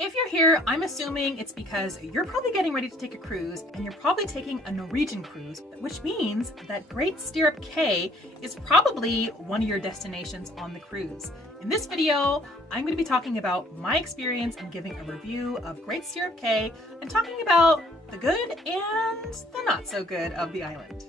If you're here, I'm assuming it's because you're probably getting ready to take a cruise and you're probably taking a Norwegian cruise, which means that Great Stirrup Cay is probably one of your destinations on the cruise. In this video, I'm going to be talking about my experience and giving a review of Great Stirrup Cay and talking about the good and the not so good of the island.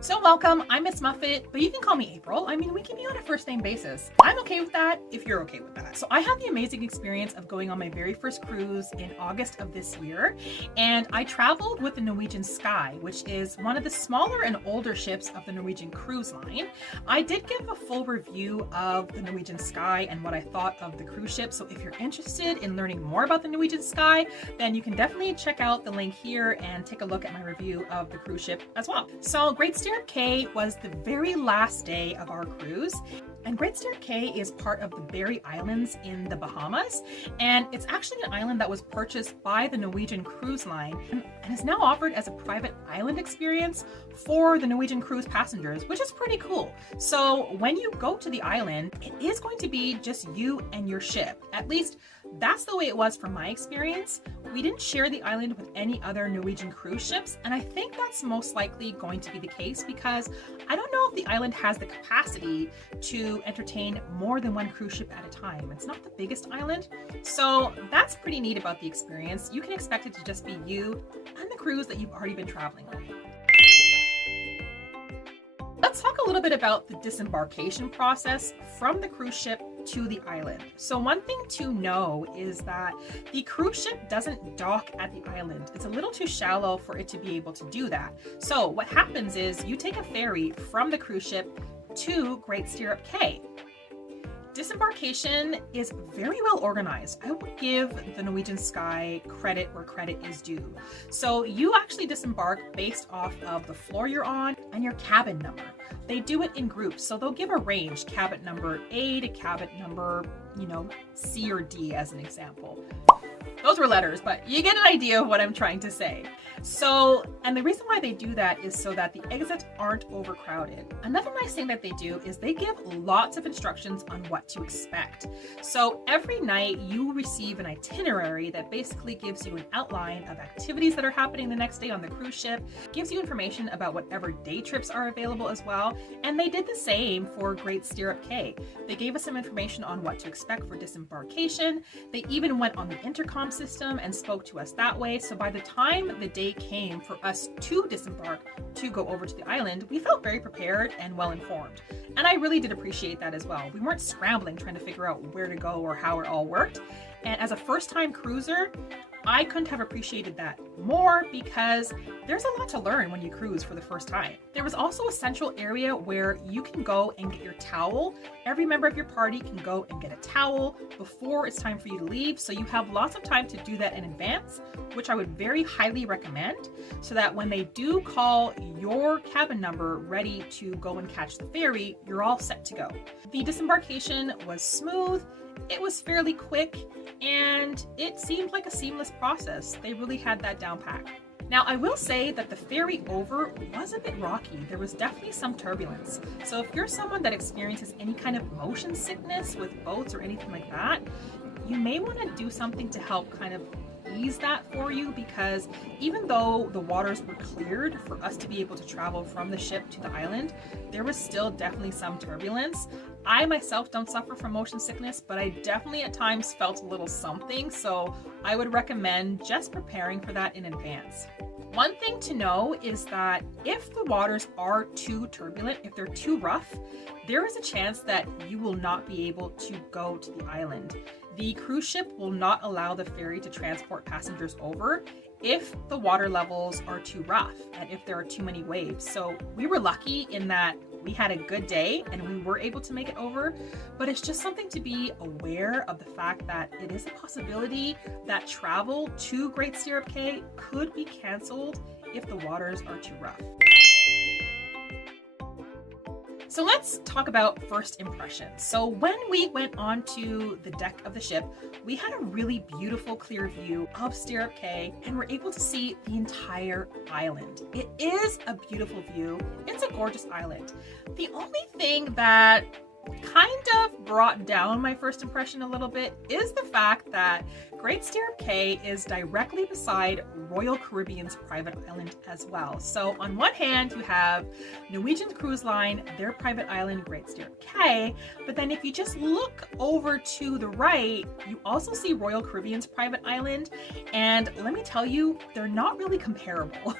So welcome, I'm Miss Muffet, but you can call me April. I mean, we can be on a first name basis. I'm okay with that if you're okay with that. So I had the amazing experience of going on my very first cruise in August of this year, and I traveled with the Norwegian Sky, which is one of the smaller and older ships of the Norwegian Cruise Line. I did give a full review of the Norwegian Sky and what I thought of the cruise ship, so if you're interested in learning more about the Norwegian Sky, then you can definitely check out the link here and take a look at my review of the cruise ship as well. So Great Stirrup Cay was the very last day of our cruise, and Great Stirrup Cay is part of the Berry Islands in the Bahamas, and it's actually an island that was purchased by the Norwegian Cruise Line and is now offered as a private island experience for the Norwegian cruise passengers, which is pretty cool. So when you go to the island, it is going to be just you and your ship. At least that's the way it was from my experience. We didn't share the island with any other Norwegian cruise ships, and I think that's most likely going to be the case because I don't know if the island has the capacity to entertain more than one cruise ship at a time. It's not the biggest island, so that's pretty neat about the experience. You can expect it to just be you and the cruise that you've already been traveling with. Let's talk a little bit about the disembarkation process from the cruise ship to the island. So one thing to know is that the cruise ship doesn't dock at the island. It's a little too shallow for it to be able to do that. So what happens is you take a ferry from the cruise ship to Great Stirrup Cay. Disembarkation is very well organized. I will give the Norwegian Sky credit where credit is due. So you actually disembark based off of the floor you're on and your cabin number. They do it in groups, so they'll give a range, cabin number A to cabin number, C or D as an example. Those were letters, but you get an idea of what I'm trying to say. So, and the reason why they do that is so that the exits aren't overcrowded. Another nice thing that they do is they give lots of instructions on what to expect. So every night you receive an itinerary that basically gives you an outline of activities that are happening the next day on the cruise ship, gives you information about whatever day trips are available as well. And they did the same for Great Stirrup Cay. They gave us some information on what to expect for disembarkation. They even went on the intercom system and spoke to us that way. So by the time the day came for us to disembark to go over to the island, we felt very prepared and well informed. And I really did appreciate that as well. We weren't scrambling trying to figure out where to go or how it all worked. And as a first-time cruiser, I couldn't have appreciated that more because there's a lot to learn when you cruise for the first time. There was also a central area where you can go and get your towel. Every member of your party can go and get a towel before it's time for you to leave. So you have lots of time to do that in advance, which I would very highly recommend, so that when they do call your cabin number ready to go and catch the ferry, you're all set to go. The disembarkation was smooth. It was fairly quick, and it seemed like a seamless process. They really had that down pat. Now, I will say that the ferry over was a bit rocky. There was definitely some turbulence. So if you're someone that experiences any kind of motion sickness with boats or anything like that, you may want to do something to help kind of ease that for you, because even though the waters were cleared for us to be able to travel from the ship to the island, there was still definitely some turbulence. I myself don't suffer from motion sickness, but I definitely at times felt a little something, so I would recommend just preparing for that in advance. One thing to know is that if the waters are too turbulent, if they're too rough, there is a chance that you will not be able to go to the island. The cruise ship will not allow the ferry to transport passengers over if the water levels are too rough and if there are too many waves. So we were lucky in that we had a good day and we were able to make it over, but it's just something to be aware of the fact that it is a possibility that travel to Great Stirrup Cay could be canceled if the waters are too rough. So let's talk about first impressions. So when we went onto the deck of the ship, we had a really beautiful clear view of Stirrup Cay and were able to see the entire island. It is a beautiful view. It's a gorgeous island. The only thing that kind of brought down my first impression a little bit is the fact that Great Stirrup Cay is directly beside Royal Caribbean's private island as well. So on one hand, you have Norwegian Cruise Line, their private island, Great Stirrup Cay, but then if you just look over to the right, you also see Royal Caribbean's private island, and let me tell you, they're not really comparable.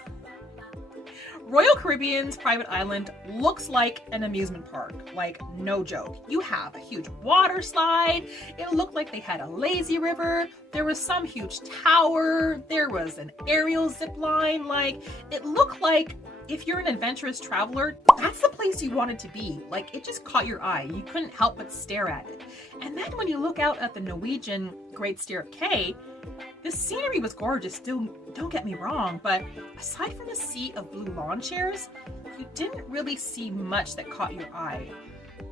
Royal Caribbean's private island looks like an amusement park, like no joke. You have a huge water slide. It looked like they had a lazy river. There was some huge tower. There was an aerial zip line. Like, it looked like if you're an adventurous traveler, that's the place you wanted to be. Like, it just caught your eye. You couldn't help but stare at it. And then when you look out at the Norwegian Great Stirrup Cay, the scenery was gorgeous, don't get me wrong, but aside from a sea of blue lawn chairs, you didn't really see much that caught your eye.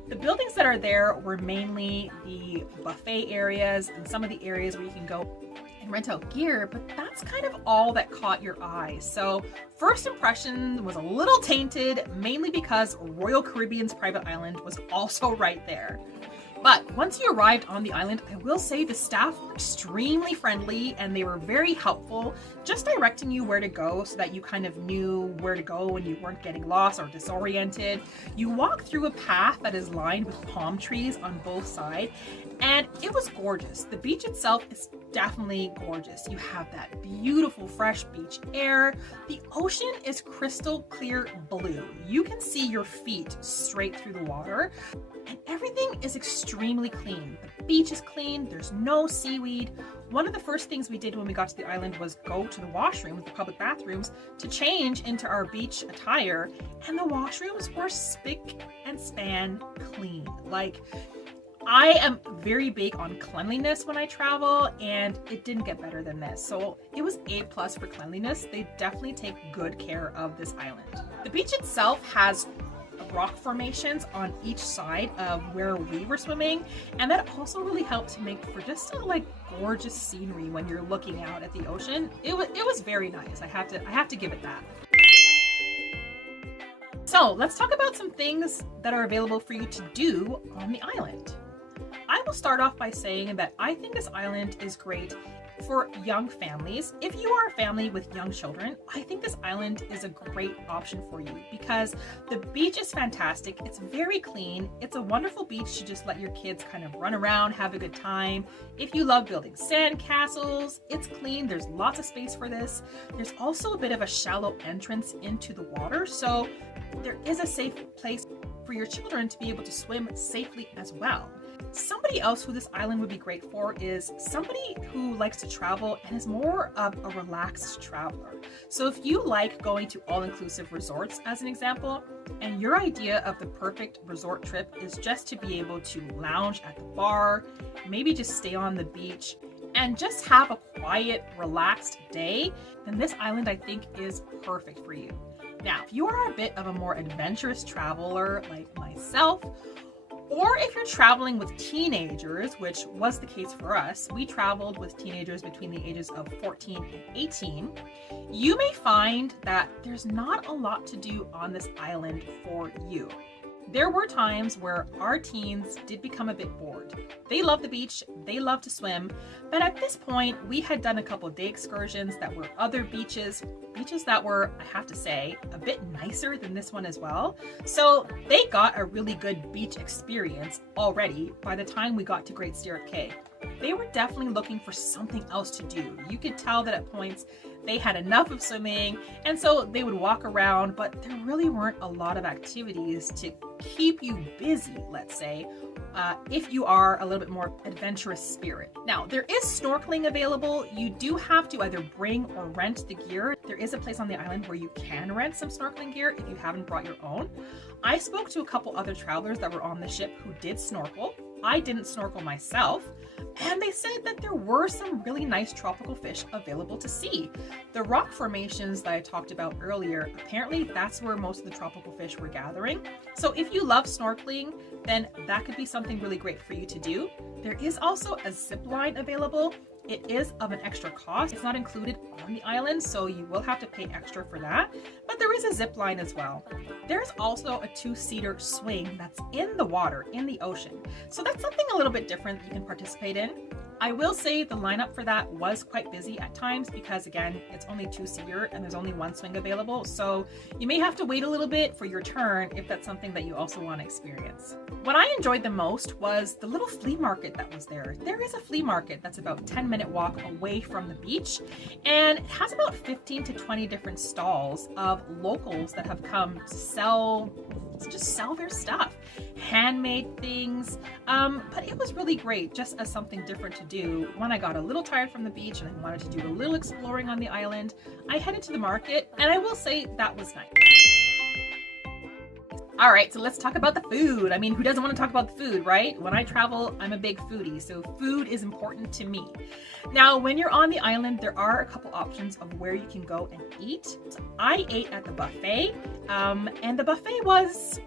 The buildings that are there were mainly the buffet areas and some of the areas where you can go and rent out gear, but that's kind of all that caught your eye. So first impression was a little tainted, mainly because Royal Caribbean's private island was also right there. But once you arrived on the island, I will say the staff were extremely friendly and they were very helpful, just directing you where to go so that you kind of knew where to go and you weren't getting lost or disoriented. You walk through a path that is lined with palm trees on both sides, and it was gorgeous. The beach itself is definitely gorgeous. You have that beautiful fresh beach air. The ocean is crystal clear blue. You can see your feet straight through the water. And everything is extremely clean. The beach is clean, there's no seaweed. One of the first things we did when we got to the island was go to the washrooms, the public bathrooms, to change into our beach attire, and the washrooms were spick and span clean. Like, I am very big on cleanliness when I travel, and it didn't get better than this. So it was A+ for cleanliness. They definitely take good care of this island. The beach itself has rock formations on each side of where we were swimming, and that also really helped to make for just a gorgeous scenery when you're looking out at the ocean. It was very nice. I have to give it that. So let's talk about some things that are available for you to do on the island. I will start off by saying that I think this island is great for young families. If you are a family with young children, I think this island is a great option for you because the beach is fantastic. It's very clean. It's a wonderful beach to just let your kids kind of run around, have a good time. If you love building sand castles, it's clean. There's lots of space for this. There's also a bit of a shallow entrance into the water, so there is a safe place for your children to be able to swim safely as well. Somebody else who this island would be great for is somebody who likes to travel and is more of a relaxed traveler. So if you like going to all-inclusive resorts, as an example, and your idea of the perfect resort trip is just to be able to lounge at the bar, maybe just stay on the beach, and just have a quiet, relaxed day, then this island, I think, is perfect for you. Now, if you are a bit of a more adventurous traveler like myself, or if you're traveling with teenagers, which was the case for us, we traveled with teenagers between the ages of 14 and 18, you may find that there's not a lot to do on this island for you. There were times where our teens did become a bit bored. They love the beach, they love to swim, but at this point, we had done a couple day excursions that were other beaches that were, I have to say, a bit nicer than this one as well. So they got a really good beach experience already by the time we got to Great Stirrup Cay. They were definitely looking for something else to do. You could tell that at points they had enough of swimming, and so they would walk around, but there really weren't a lot of activities to keep you busy, let's say, if you are a little bit more adventurous spirit. Now, there is snorkeling available. You do have to either bring or rent the gear. There is a place on the island where you can rent some snorkeling gear if you haven't brought your own. I spoke to a couple other travelers that were on the ship who did snorkel, I didn't snorkel myself, and they said that there were some really nice tropical fish available to see. The rock formations that I talked about earlier, apparently that's where most of the tropical fish were gathering. So if you love snorkeling, then that could be something really great for you to do. There is also a zip line available. It is of an extra cost. It's not included on the island, so you will have to pay extra for that. But there is a zip line as well. There's also a 2-seater swing that's in the water, in the ocean. So that's something a little bit different that you can participate in. I will say the lineup for that was quite busy at times because, again, it's only 2-seater and there's only one swing available. So you may have to wait a little bit for your turn if that's something that you also want to experience. What I enjoyed the most was the little flea market that was there. There is a flea market that's about a 10-minute walk away from the beach, and it has about 15 to 20 different stalls of locals that have come to sell their stuff, handmade things, but it was really great just as something different to do. When I got a little tired from the beach and I wanted to do a little exploring on the island, I headed to the market, and I will say that was nice. All right, so let's talk about the food. I mean, who doesn't want to talk about the food, right? When I travel, I'm a big foodie, so food is important to me. Now, when you're on the island, there are a couple options of where you can go and eat. So I ate at the buffet, and the buffet was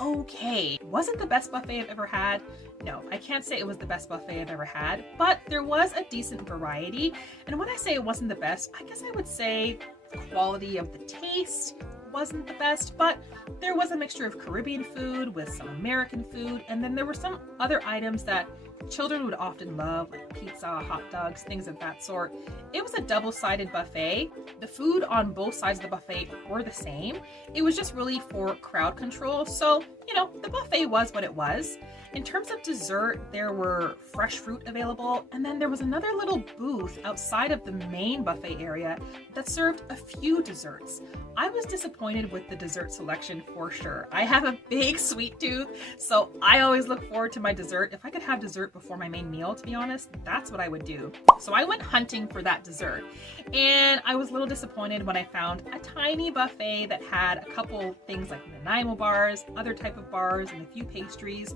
okay. Was it the best buffet I've ever had? No, I can't say it was the best buffet I've ever had, but there was a decent variety. And when I say it wasn't the best, I guess I would say the quality of the taste wasn't the best, but there was a mixture of Caribbean food with some American food, and then there were some other items that children would often love, like pizza, hot dogs, things of that sort. It was a double-sided buffet. The food on both sides of the buffet were the same. It was just really for crowd control, so, you know, the buffet was what it was. In terms of dessert, there were fresh fruit available, and then there was another little booth outside of the main buffet area that served a few desserts. I was disappointed with the dessert selection for sure. I have a big sweet tooth, so I always look forward to my dessert. If I could have dessert before my main meal, to be honest, that's what I would do. So I went hunting for that dessert, and I was a little disappointed when I found a tiny buffet that had a couple things like Nanaimo bars, other type of bars, and a few pastries.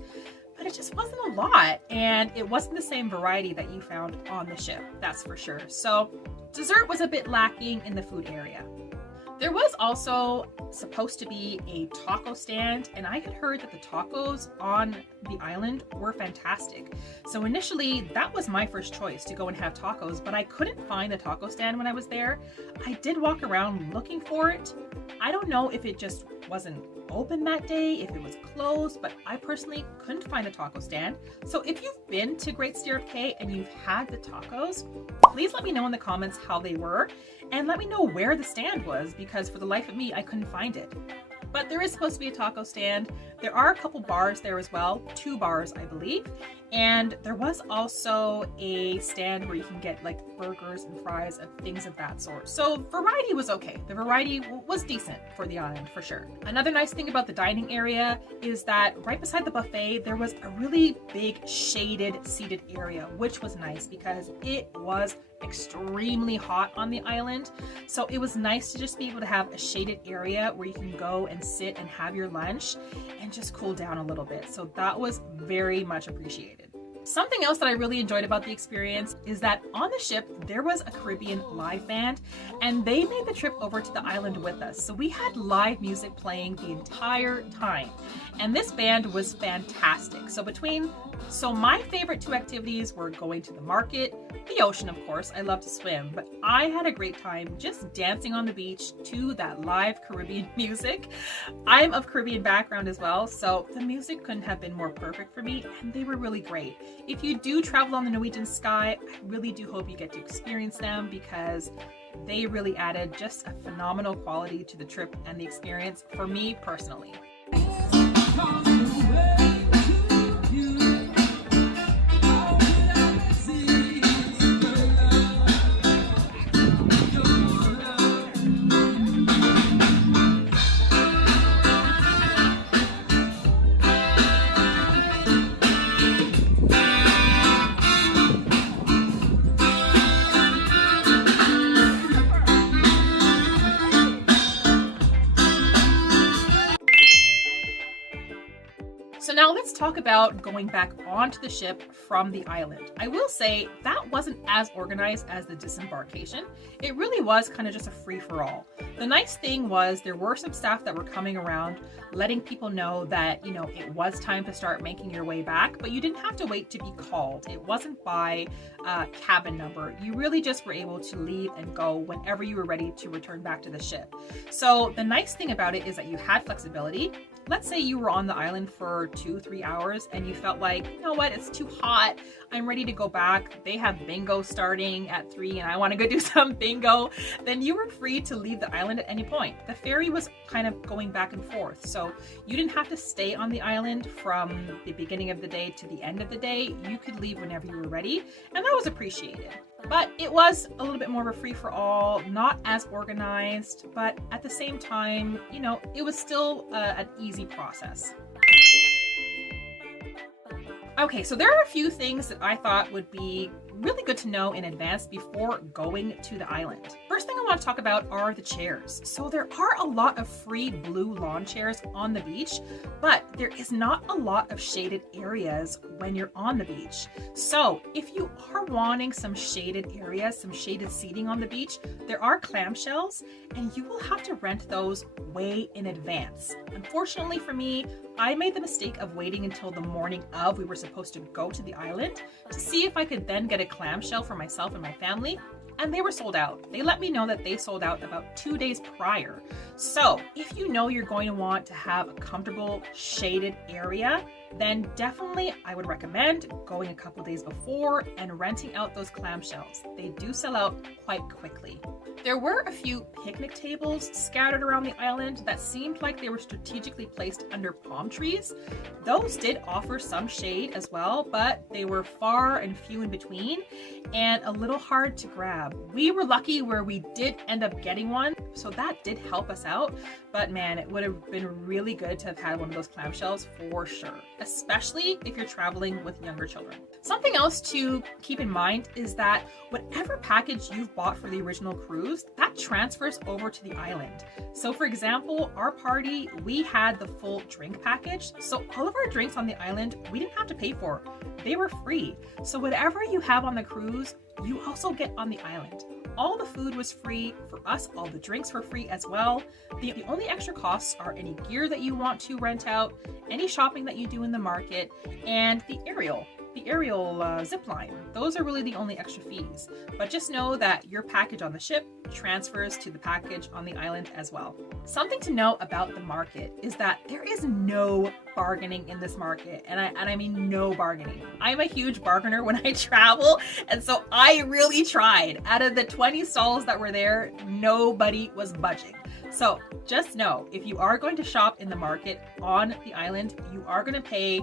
But it just wasn't a lot, and it wasn't the same variety that you found on the ship, that's for sure. So dessert was a bit lacking in the food area. There was also supposed to be a taco stand, and I had heard that the tacos on the island were fantastic. So initially, that was my first choice, to go and have tacos, but I couldn't find the taco stand when I was there. I did walk around looking for it. I don't know if it just wasn't open that day, if it was closed, but I personally couldn't find the taco stand. So if you've been to Great Stirrup Cay and you've had the tacos, please let me know in the comments how they were, and let me know where the stand was, because for the life of me, I couldn't find it. But there is supposed to be a taco stand. There are a couple bars there as well, 2 bars, I believe. And there was also a stand where you can get like burgers and fries and things of that sort. So variety was okay. The variety was decent for the island, for sure. Another nice thing about the dining area is that right beside the buffet, there was a really big shaded seated area, which was nice because it was extremely hot on the island. So it was nice to just be able to have a shaded area where you can go and sit and have your lunch and just cool down a little bit. So that was very much appreciated. Something else that I really enjoyed about the experience is that on the ship, there was a Caribbean live band, and they made the trip over to the island with us. So we had live music playing the entire time, and this band was fantastic. So my favorite 2 activities were going to the market, the ocean, of course. I love to swim, but I had a great time just dancing on the beach to that live Caribbean music. I'm of Caribbean background as well, so the music couldn't have been more perfect for me, and they were really great. If you do travel on the Norwegian Sky, I really do hope you get to experience them, because they really added just a phenomenal quality to the trip and the experience for me personally. So now let's talk about going back onto the ship from the island. I will say that wasn't as organized as the disembarkation. It really was kind of just a free-for-all. The nice thing was there were some staff that were coming around letting people know that, it was time to start making your way back, but you didn't have to wait to be called. It wasn't by cabin number. You really just were able to leave and go whenever you were ready to return back to the ship. So the nice thing about it is that you had flexibility. Let's say you were on the island for 2-3 hours and you felt like, you know what, it's too hot. I'm ready to go back. They have bingo starting at 3 and I want to go do some bingo. Then you were free to leave the island at any point. The ferry was kind of going back and forth. So you didn't have to stay on the island from the beginning of the day to the end of the day. You could leave whenever you were ready. And that was appreciated. But it was a little bit more of a free-for-all, not as organized, but at the same time, it was still an easy process. Okay, so there are a few things that I thought would be really good to know in advance before going to the island. First thing I want to talk about are the chairs. So there are a lot of free blue lawn chairs on the beach, but there is not a lot of shaded areas when you're on the beach. So if you are wanting some shaded areas, some shaded seating on the beach, there are clamshells and you will have to rent those way in advance. Unfortunately for me, I made the mistake of waiting until the morning of we were supposed to go to the island to see if I could then get a clamshell for myself and my family, and they were sold out. They let me know that they sold out about 2 days prior. So if you know you're going to want to have a comfortable shaded area, then definitely I would recommend going a couple days before and renting out those clamshells. They do sell out quite quickly. There were a few picnic tables scattered around the island that seemed like they were strategically placed under palm trees. Those did offer some shade as well, but they were far and few in between and a little hard to grab. We were lucky where we did end up getting one, so that did help us out. But man, it would have been really good to have had one of those clamshells for sure, especially if you're traveling with younger children. Something else to keep in mind is that whatever package you've bought for the original cruise, that transfers over to the island. So for example, our party, we had the full drink package. So all of our drinks on the island, we didn't have to pay for. They were free. So whatever you have on the cruise, you also get on the island. All the food was free for us. All the drinks were free as well. The only extra costs are any gear that you want to rent out, any shopping that you do in the market, and the aerial zip line. Those are really the only extra fees. But just know that your package on the ship transfers to the package on the island as well. Something to know about the market is that there is no bargaining in this market, and I mean no bargaining. I'm a huge bargainer when I travel, and so I really tried. Out of the 20 stalls that were there, nobody was budging. So just know, if you are going to shop in the market on the island, you are going to pay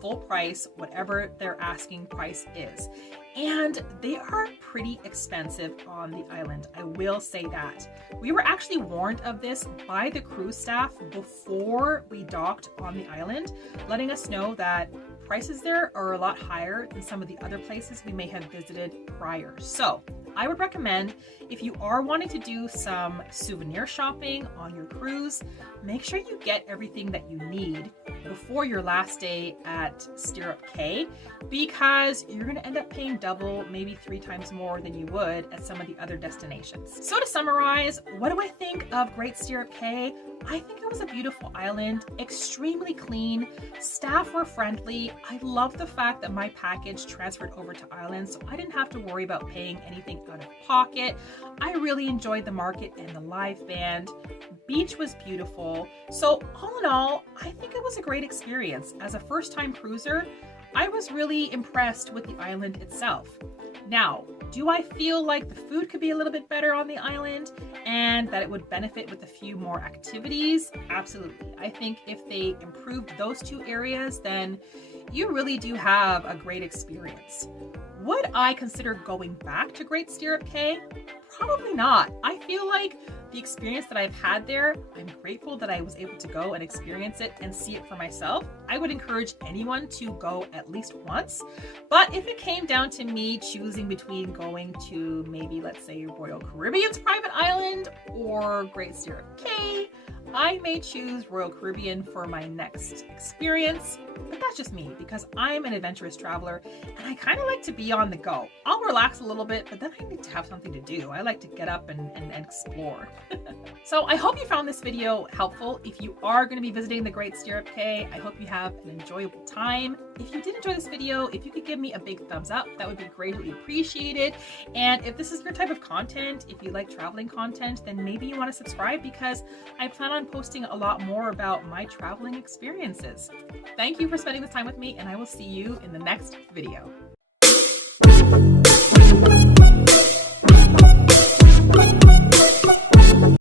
full price, whatever their asking price is. And they are pretty expensive on the island. I will say that. We were actually warned of this by the cruise staff before we docked on the island, letting us know that prices there are a lot higher than some of the other places we may have visited prior. So I would recommend, if you are wanting to do some souvenir shopping on your cruise, make sure you get everything that you need before your last day at Stirrup Cay, because you're going to end up paying double, maybe 3 times more than you would at some of the other destinations. So to summarize, what do I think of Great Stirrup Cay? I think it was a beautiful island, extremely clean, staff were friendly. I love the fact that my package transferred over to island, so I didn't have to worry about paying anything out of pocket. I really enjoyed the market and the live band. Beach was beautiful. So all in all, I think it was a great experience. As a first-time cruiser, I was really impressed with the island itself. Now, do I feel like the food could be a little bit better on the island and that it would benefit with a few more activities? Absolutely. I think if they improved those 2 areas, then you really do have a great experience. Would I consider going back to Great Stirrup Cay? Probably not. I feel like the experience that I've had there, I'm grateful that I was able to go and experience it and see it for myself. I would encourage anyone to go at least once. But if it came down to me choosing between going to maybe, let's say, Royal Caribbean's private island or Great Stirrup Cay, I may choose Royal Caribbean for my next experience, but that's just me because I'm an adventurous traveler and I kind of like to be on the go. I'll relax a little bit, but then I need to have something to do. I like to get up and explore. So I hope you found this video helpful. If you are going to be visiting the Great Stirrup Cay, I hope you have an enjoyable time. If you did enjoy this video, if you could give me a big thumbs up, that would be greatly appreciated. And if this is your type of content, if you like traveling content, then maybe you want to subscribe because I plan on posting a lot more about my traveling experiences. Thank you for spending this time with me, and I will see you in the next video.